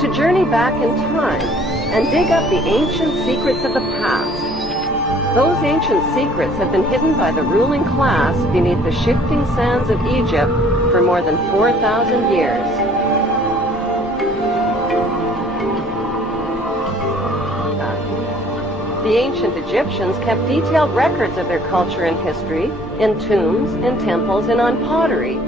to journey back in time and dig up the ancient secrets of the past. Those ancient secrets have been hidden by the ruling class beneath the shifting sands of Egypt for more than 4,000 years. The ancient Egyptians kept detailed records of their culture and history in tombs, in temples, and on pottery.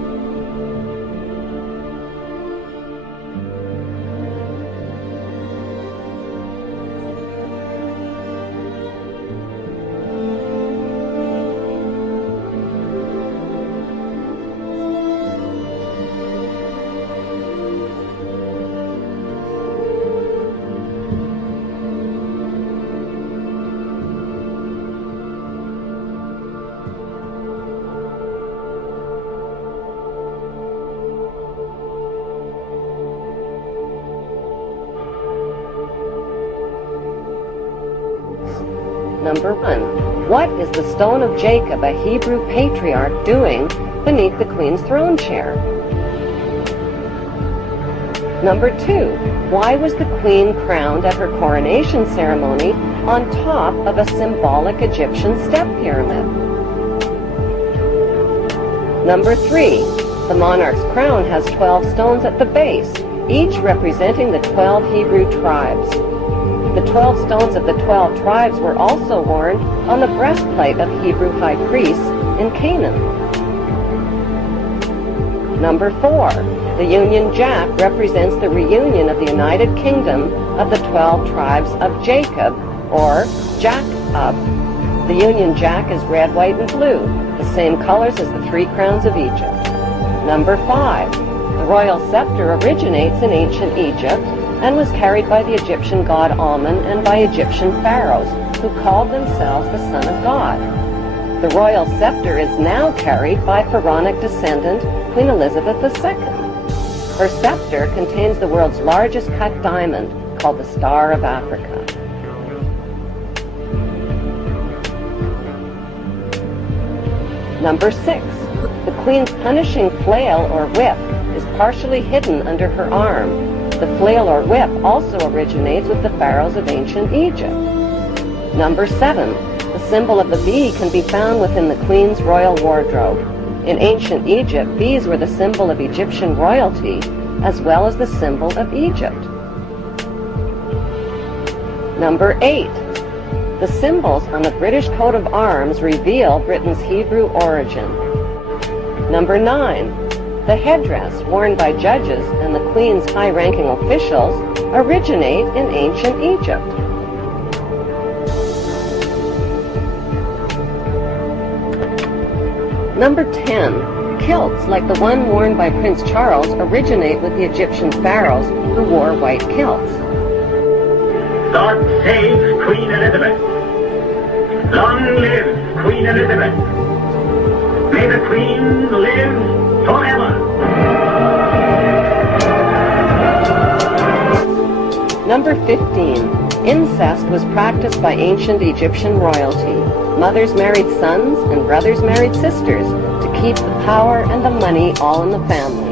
Number 1. What is the stone of Jacob, a Hebrew patriarch, doing beneath the queen's throne chair? Number 2. Why was the queen crowned at her coronation ceremony on top of a symbolic Egyptian step pyramid? Number 3. The monarch's crown has 12 stones at the base, each representing the 12 Hebrew tribes. The 12 stones of the 12 tribes were also worn on the breastplate of Hebrew high priests in Canaan. Number 4. The Union Jack represents the reunion of the United Kingdom of the 12 tribes of Jacob, or Jacob. The Union Jack is red, white, and blue, the same colors as the 3 crowns of Egypt. Number 5. The royal scepter originates in ancient Egypt and was carried by the Egyptian god Amun and by Egyptian pharaohs, who called themselves the Son of God. The royal scepter is now carried by pharaonic descendant Queen Elizabeth II. Her scepter contains the world's largest cut diamond, called the Star of Africa. Number 6. The queen's punishing flail or whip is partially hidden under her arm. The flail or whip also originates with the pharaohs of ancient Egypt. Number 7. The symbol of the bee can be found within the queen's royal wardrobe. In ancient Egypt, bees were the symbol of Egyptian royalty, as well as the symbol of Egypt. Number 8. The symbols on the British coat of arms reveal Britain's Hebrew origin. Number 9. The headdress worn by judges and the Queen's high-ranking officials originate in ancient Egypt. Number 10. Kilts like the one worn by Prince Charles originate with the Egyptian pharaohs who wore white kilts. God save Queen Elizabeth. Long live Queen Elizabeth. May the Queen live forever. Number 15. Incest was practiced by ancient Egyptian royalty. Mothers married sons and brothers married sisters to keep the power and the money all in the family.